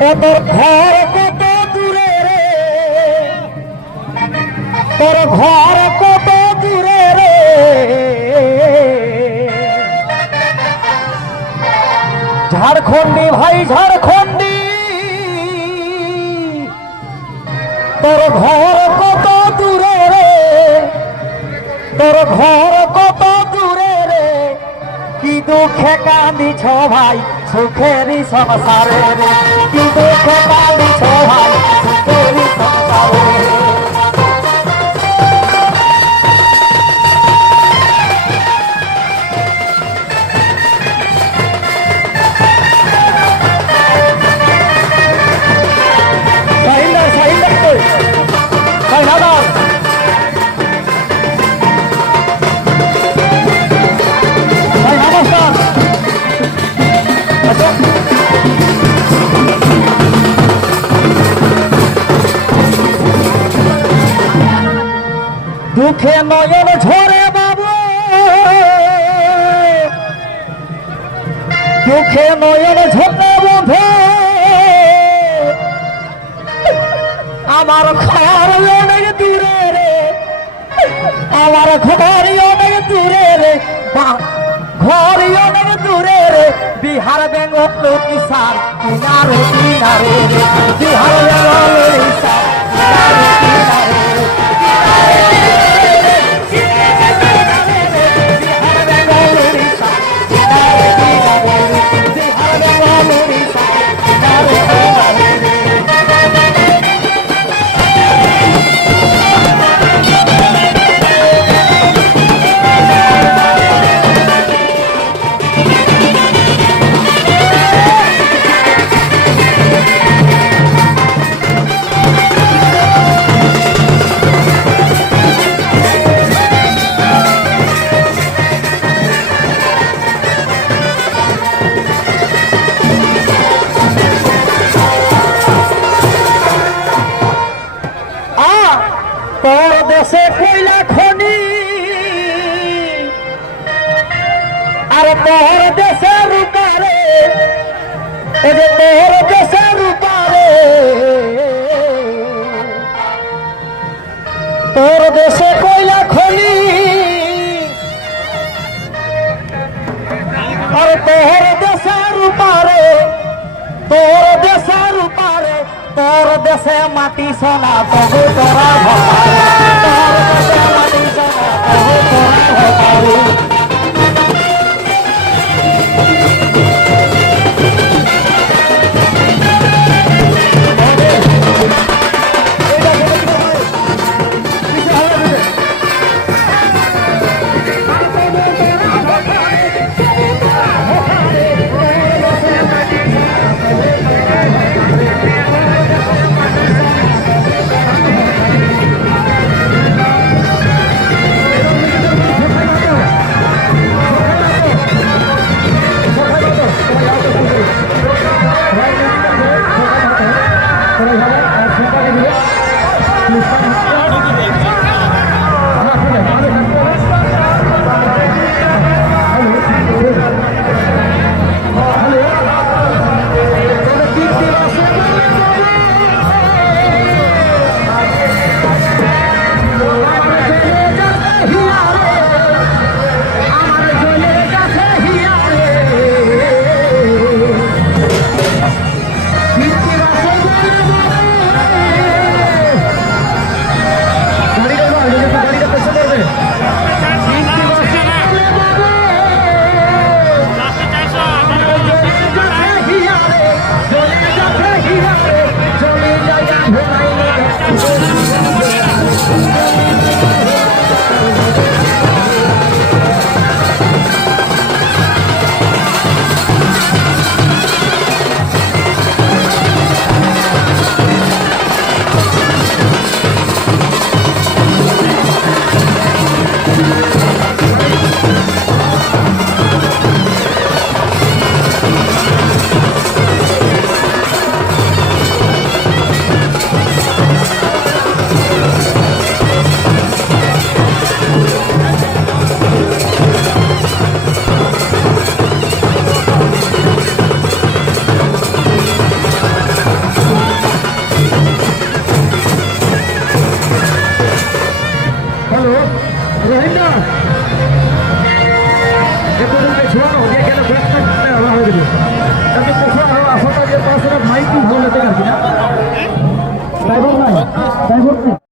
তোর ঘর কত দূরে রে? তোর ঘর কত দূরে রে? ঝাড়খণ্ডী ভাই ঝাড়খণ্ডী তোর ঘর কত দূরে রে? তোর ঘর কত দূরে রে? কি দুঃখে কাঁদিছ ভাই? সুখেরই সংসারে রে কি ছোহাই দুঃখে নয়ন ঝরে বাবু। দুঃখে নয়ন ঝরে বন্ধে আমার ঘর অনেক দূরে রে। আমার ঘর অনেক দূরে রে। ঘর অনেক দূরে রে। বিহার বেঙ্গল উড়িষ্যার কিনারে কিনারে বিহার বেঙ্গল উড়িষ্যার কিনারে কিনারে। তোর কয়লা খনি। আর তোর দেশে রূপারে দেশে মাটি সোনা তবু তোরা ভপারে তোর দেশে মাটি সোনা তবু তোরা ড্রাইভার নাই ড্রাইভার